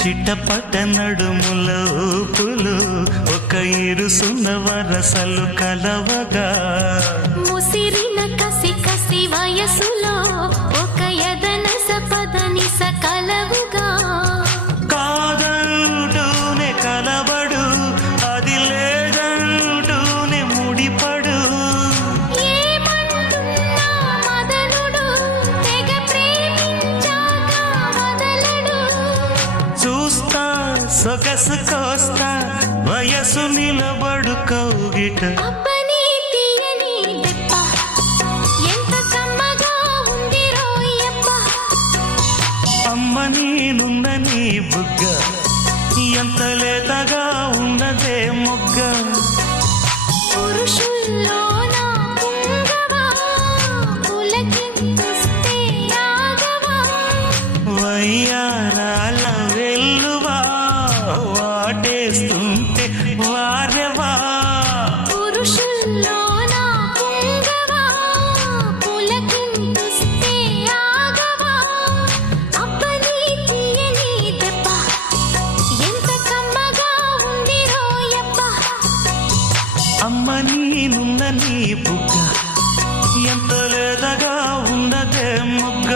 చిట్టపట నడుముల ఊపులు ఒక ఇరుసున్న వరసలు కలవగా ముసిరిన కసి కసి వయసులో ఒక యదన సపదని సకలవుగా కాదంటూనే కలబడు అది లేదంటూనే ముడిపడు ఏమంటున్నా మదనుడు తెగ ప్రేమించాక వదలడు చూస్తా సొగసు కోస్తా వయసు నిలబడు కౌగిట అబ్బని తీయని దెబ్బ ఎంత కమ్మగా ఉంది రోయప్ప అమ్మ నేనున్న నీ బుగ్గ ఎంత లేతగా ఉన్నదే మొగ్గ పురుషుల్లో నా పుంగవా పులకింతుస్తే ఆగవా వయ్యారాల వెల్లువా వాటేస్తుంటే వారెవా పురుషుల్లో నా పుంగవా పులకింతుస్తే ఆగవా అబ్బని తీయని దెబ్బ ఎంత కమ్మగా ఉంది రోయప్ప అమ్మ నేనున్న నీ బుగ్గ ఎంత లేతగా ఉన్నదే మొగ్గ